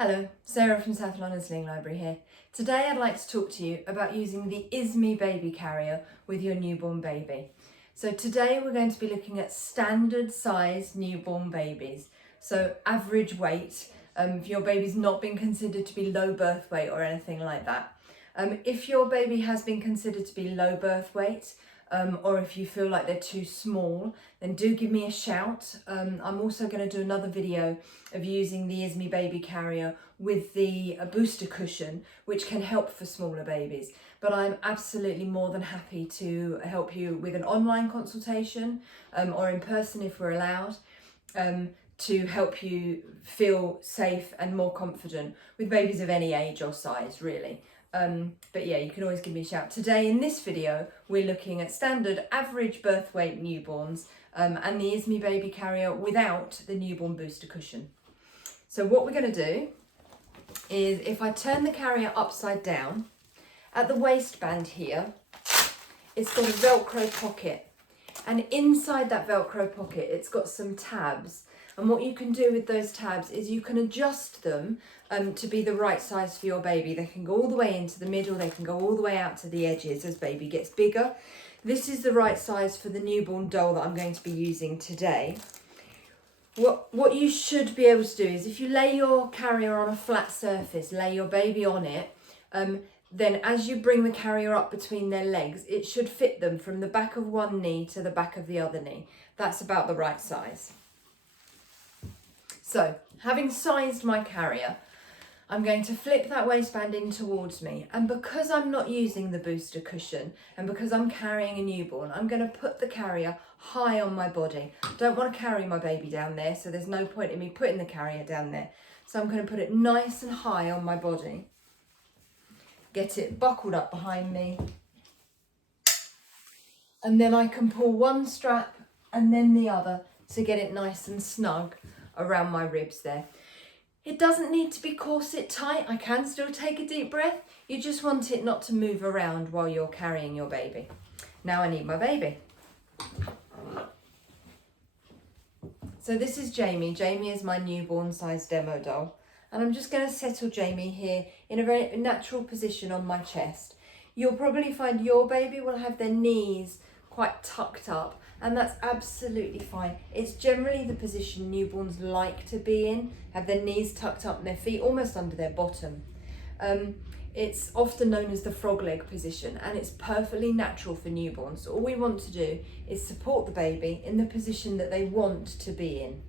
Hello, Sarah from South London Sling Library here. Today I'd like to talk to you about using the Izmi Baby Carrier with your newborn baby. So today we're going to be looking at standard size newborn babies. So average weight, if your baby's not been considered to be low birth weight or anything like that. If your baby has been considered to be low birth weight, or if you feel like they're too small, then do give me a shout. I'm also going to do another video of using the Izmi Baby Carrier with the booster cushion, which can help for smaller babies. But I'm absolutely more than happy to help you with an online consultation or in person if we're allowed, to help you feel safe and more confident with babies of any age or size, really. But yeah, you can always give me a shout. Today in this video, we're looking at standard average birth weight newborns and the Izmi Baby Carrier without the newborn booster cushion. So what we're going to do is, if I turn the carrier upside down, at the waistband here, it's got a Velcro pocket. And inside that Velcro pocket, it's got some tabs. And what you can do with those tabs is you can adjust them to be the right size for your baby. They can go all the way into the middle, they can go all the way out to the edges as baby gets bigger. This is the right size for the newborn doll that I'm going to be using today. What you should be able to do is, if you lay your carrier on a flat surface, lay your baby on it, then as you bring the carrier up between their legs, it should fit them from the back of one knee to the back of the other knee. That's about the right size. So, having sized my carrier, I'm going to flip that waistband in towards me, and because I'm not using the booster cushion and because I'm carrying a newborn, I'm going to put the carrier high on my body. I don't want to carry my baby down there, so there's no point in me putting the carrier down there. So I'm going to put it nice and high on my body. Get it buckled up behind me. And then I can pull one strap and then the other to get it nice and snug around my ribs there. It doesn't need to be corset tight. I can still take a deep breath. You just want it not to move around while you're carrying your baby. Now I need my baby. So this is Jamie. Jamie is my newborn size demo doll. And I'm just going to settle Jamie here in a very natural position on my chest. You'll probably find your baby will have their knees quite tucked up, and that's absolutely fine. It's generally the position newborns like to be in, have their knees tucked up and their feet almost under their bottom. It's often known as the frog leg position, and it's perfectly natural for newborns. So all we want to do is support the baby in the position that they want to be in.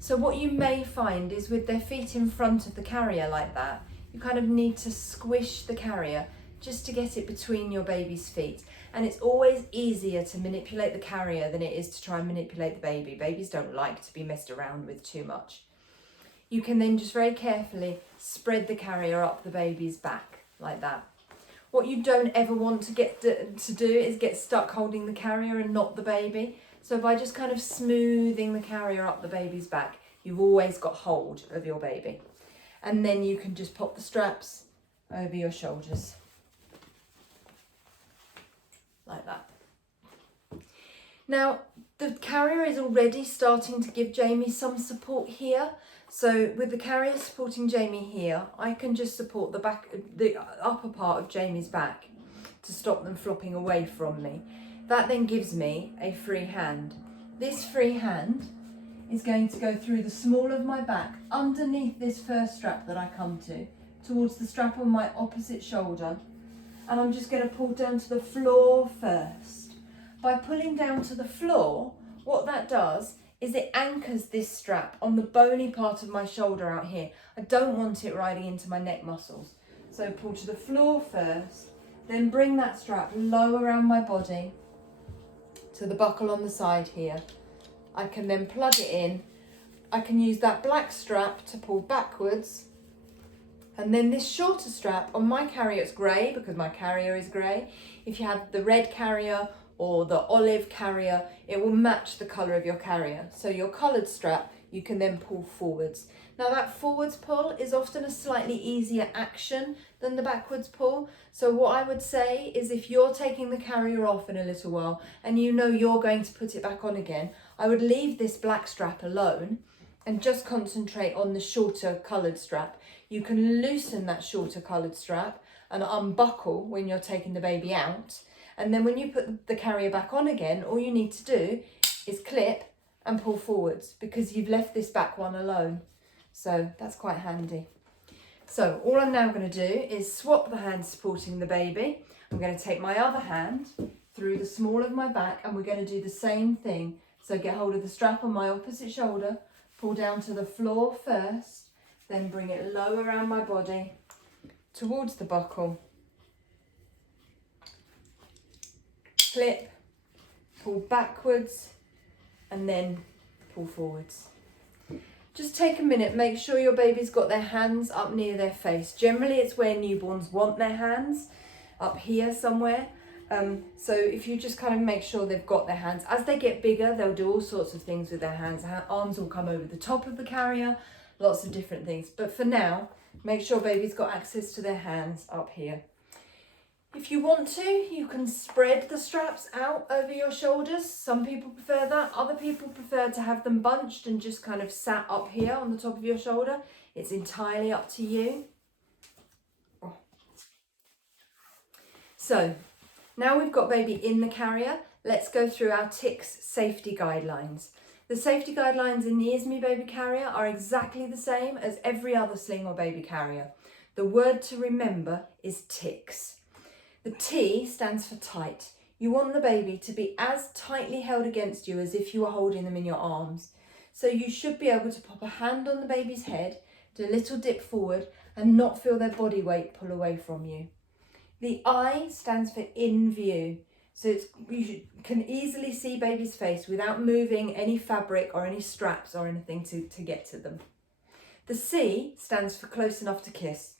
So what you may find is, with their feet in front of the carrier like that, you kind of need to squish the carrier just to get it between your baby's feet. And it's always easier to manipulate the carrier than it is to try and manipulate the baby. Babies don't like to be messed around with too much. You can then just very carefully spread the carrier up the baby's back like that. What you don't ever want to do is get stuck holding the carrier and not the baby. So by just kind of smoothing the carrier up the baby's back, you've always got hold of your baby. And then you can just pop the straps over your shoulders. Like that. Now, the carrier is already starting to give Jamie some support here. So with the carrier supporting Jamie here, I can just support the upper part of Jamie's back to stop them flopping away from me. That then gives me a free hand. This free hand is going to go through the small of my back, underneath this first strap that I come to, towards the strap on my opposite shoulder. And I'm just going to pull down to the floor first. By pulling down to the floor, what that does is it anchors this strap on the bony part of my shoulder out here. I don't want it riding into my neck muscles. So pull to the floor first, then bring that strap low around my body to the buckle on the side here. I can then plug it in. I can use that black strap to pull backwards. And then this shorter strap on my carrier, it's grey because my carrier is grey. If you have the red carrier or the olive carrier, it will match the colour of your carrier. So your coloured strap, you can then pull forwards. Now that forwards pull is often a slightly easier action than the backwards pull. So what I would say is, if you're taking the carrier off in a little while and you know you're going to put it back on again, I would leave this black strap alone and just concentrate on the shorter coloured strap. You can loosen that shorter coloured strap and unbuckle when you're taking the baby out. And then when you put the carrier back on again, all you need to do is clip and pull forwards, because you've left this back one alone. So that's quite handy. So all I'm now going to do is swap the hand supporting the baby. I'm going to take my other hand through the small of my back, and we're going to do the same thing. So get hold of the strap on my opposite shoulder, pull down to the floor first, then bring it low around my body towards the buckle. Clip, pull backwards, and then pull forwards. Just take a minute, make sure your baby's got their hands up near their face. Generally it's where newborns want their hands, up here somewhere. So if you just kind of make sure they've got their hands. As they get bigger, they'll do all sorts of things with their hands. Arms will come over the top of the carrier, lots of different things. But for now, make sure baby's got access to their hands up here. If you want to, you can spread the straps out over your shoulders. Some people prefer that. Other people prefer to have them bunched and just kind of sat up here on the top of your shoulder. It's entirely up to you. So now we've got baby in the carrier, let's go through our TICS safety guidelines. The safety guidelines in the Izmi Baby Carrier are exactly the same as every other sling or baby carrier. The word to remember is TICS. The T stands for tight. You want the baby to be as tightly held against you as if you were holding them in your arms. So you should be able to pop a hand on the baby's head, do a little dip forward, and not feel their body weight pull away from you. The I stands for in view. So you can easily see baby's face without moving any fabric or any straps or anything to get to them. The C stands for close enough to kiss.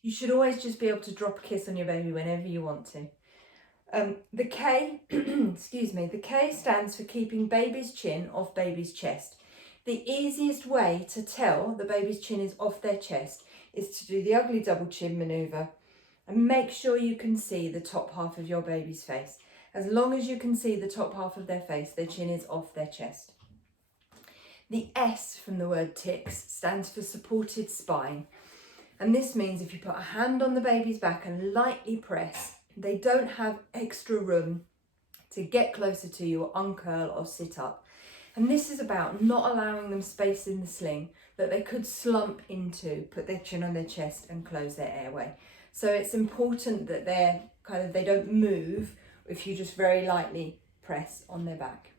You should always just be able to drop a kiss on your baby whenever you want to. The K, the K stands for keeping baby's chin off baby's chest. The easiest way to tell the baby's chin is off their chest is to do the ugly double chin manoeuvre and make sure you can see the top half of your baby's face. As long as you can see the top half of their face, their chin is off their chest. The S from the word TICS stands for supported spine. And this means if you put a hand on the baby's back and lightly press, they don't have extra room to get closer to you or uncurl or sit up. And this is about not allowing them space in the sling that they could slump into, put their chin on their chest and close their airway. So it's important that they don't move if you just very lightly press on their back.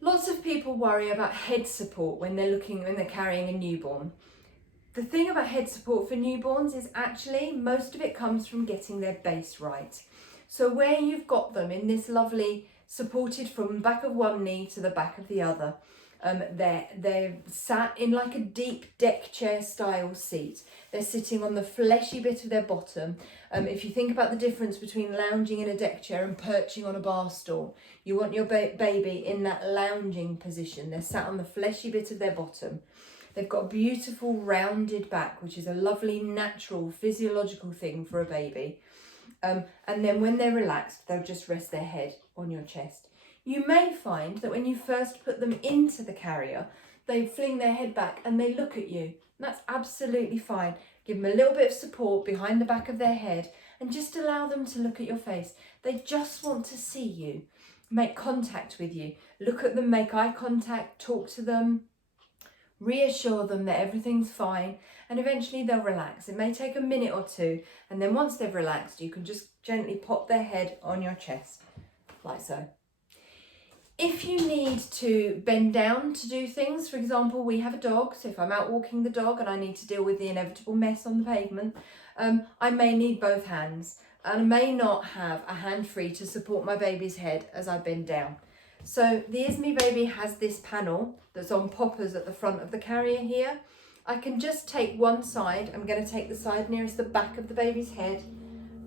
Lots of people worry about head support when they're carrying a newborn. The thing about head support for newborns is actually most of it comes from getting their base right. So where you've got them in this lovely supported from the back of one knee to the back of the other, they're sat in like a deep deck chair style seat. They're sitting on the fleshy bit of their bottom. If you think about the difference between lounging in a deck chair and perching on a bar stool, you want your baby in that lounging position. They're sat on the fleshy bit of their bottom. They've got a beautiful rounded back, which is a lovely natural physiological thing for a baby. And then when they're relaxed, they'll just rest their head on your chest. You may find that when you first put them into the carrier, they fling their head back and they look at you. That's absolutely fine. Give them a little bit of support behind the back of their head and just allow them to look at your face. They just want to see you, make contact with you. Look at them, make eye contact, talk to them. Reassure them that everything's fine, and eventually they'll relax. It may take a minute or two, and then once they've relaxed, you can just gently pop their head on your chest, like so. If you need to bend down to do things, for example, we have a dog, so if I'm out walking the dog and I need to deal with the inevitable mess on the pavement, I may need both hands, and I may not have a hand free to support my baby's head as I bend down. So the Izmi Baby has this panel that's on poppers at the front of the carrier here. I can just take one side. I'm going to take the side nearest the back of the baby's head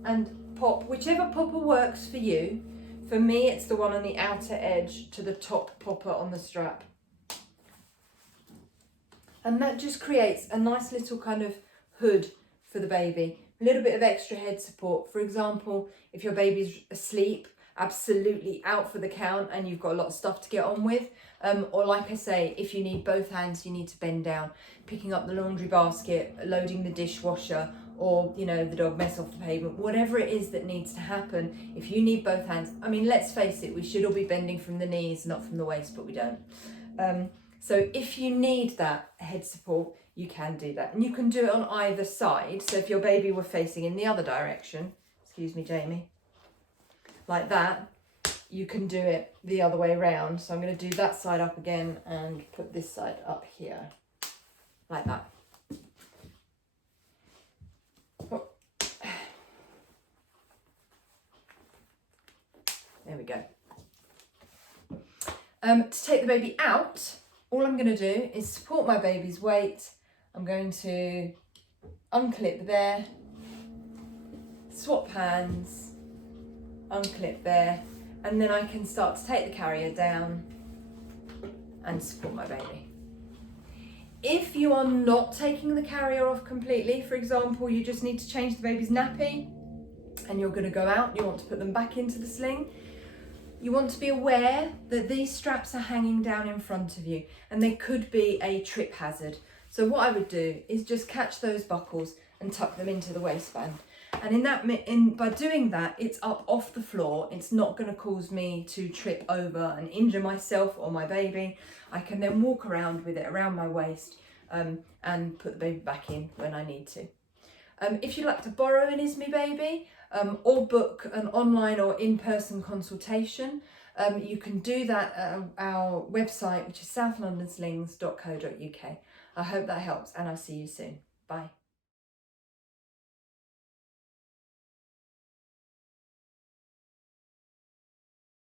and pop whichever popper works for you. For me, it's the one on the outer edge to the top popper on the strap. And that just creates a nice little kind of hood for the baby. A little bit of extra head support. For example, if your baby's asleep absolutely out for the count and you've got a lot of stuff to get on with. Or like I say, if you need both hands, you need to bend down, picking up the laundry basket, loading the dishwasher, or you know, the dog mess off the pavement, whatever it is that needs to happen. If you need both hands, I mean, let's face it, we should all be bending from the knees, not from the waist, but we don't. So if you need that head support, you can do that, and you can do it on either side. So if your baby were facing in the other direction, excuse me, Jamie, like that, you can do it the other way around. So I'm going to do that side up again and put this side up here, like that. There we go. To take the baby out, all I'm going to do is support my baby's weight. I'm going to unclip there, swap hands, unclip there, and then I can start to take the carrier down and support my baby. If you are not taking the carrier off completely, for example, you just need to change the baby's nappy and you're going to go out, you want to put them back into the sling, you want to be aware that these straps are hanging down in front of you and they could be a trip hazard. So what I would do is just catch those buckles and tuck them into the waistband. And by doing that, it's up off the floor. It's not going to cause me to trip over and injure myself or my baby. I can then walk around with it around my waist and put the baby back in when I need to. If you'd like to borrow an Izmi Baby or book an online or in-person consultation, you can do that at our website, which is southlondonslings.co.uk. I hope that helps, and I'll see you soon. Bye.